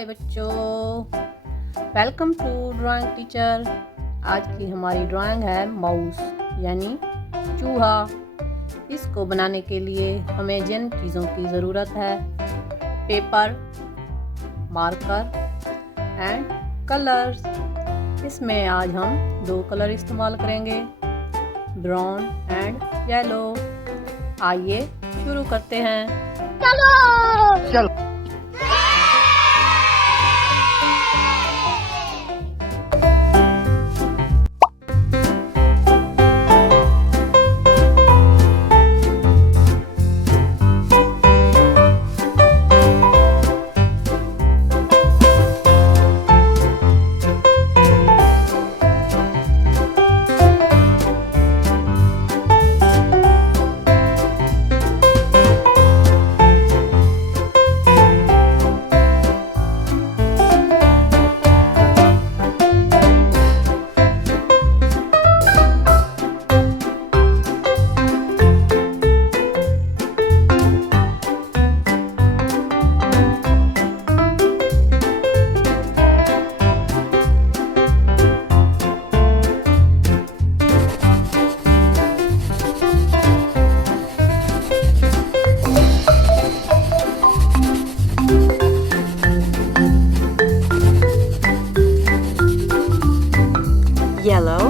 हाय बच्चों, welcome to drawing teacher. आज की हमारी ड्राइंग है माउस यानी चूहा। इसको बनाने के लिए हमें जिन चीज़ों की ज़रूरत है, पेपर, मार्कर एंड कलर्स। इसमें आज हम 2 कलर इस्तेमाल करेंगे, ब्राउन एंड येलो। आइए शुरू करते हैं। चलो। Yellow,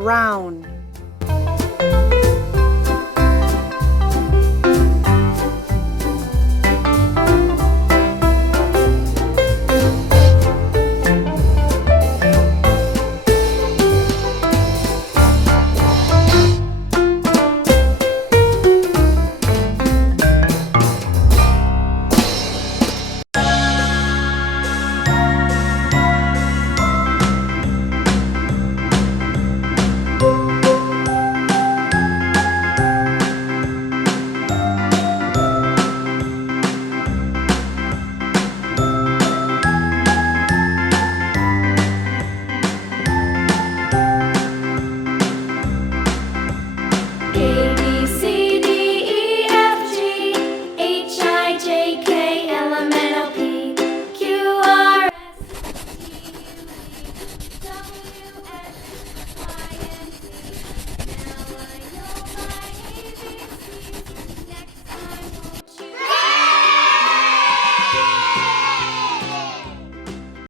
brown,